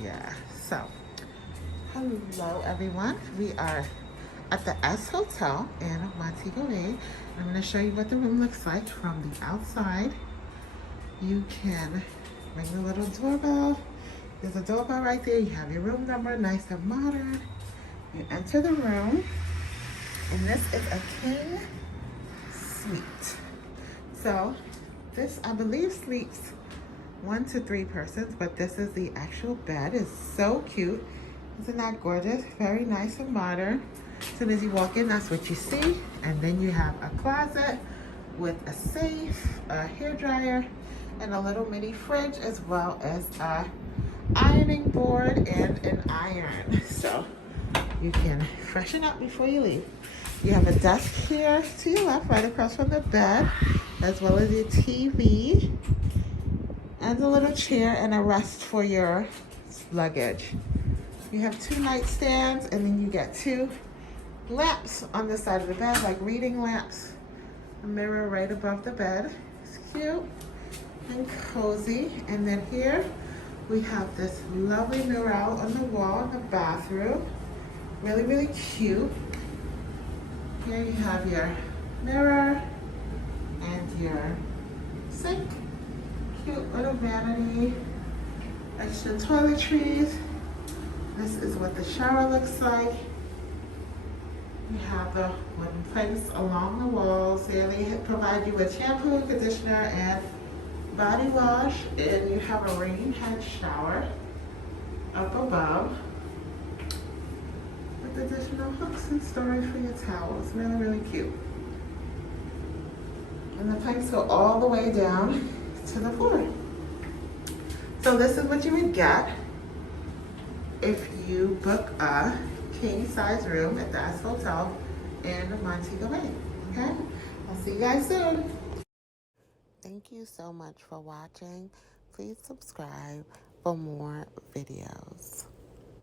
Yeah, so hello everyone. We are at the S Hotel in Montego Bay. I'm going to show you what the room looks like from the outside. You can ring the little doorbell. There's a doorbell right there. You have your room number, nice and modern. You enter the room, and this is a king suite. So this, I believe, sleeps 1 to 3 persons, but this is the actual bed. It's so cute. Isn't that gorgeous? Very nice and modern. As soon as you walk in, that's what you see. And then you have a closet with a safe, a hairdryer, and a little mini fridge, as well as a ironing board and an iron. So you can freshen up before you leave. You have a desk here to your left, right across from the bed, as well as your TV, and a little chair and a rest for your luggage. You have 2 nightstands, and then you get 2 lamps on the side of the bed, like reading lamps. A mirror right above the bed. It's cute and cozy. And then here we have this lovely mural on the wall in the bathroom. Really, really cute. Here you have your mirror and your sink. Cute little vanity. Extra toiletries. This is what the shower looks like. You have the wooden planks along the walls. Here they provide you with shampoo, conditioner, and body wash. And you have a rain head shower up above with additional hooks and storage for your towels. Really, really cute. And the planks go all the way down to the floor. So this is what you would get if you book a king size room at the S Hotel in Montego Bay. Okay? I'll see you guys soon. Thank you so much for watching. Please subscribe for more videos.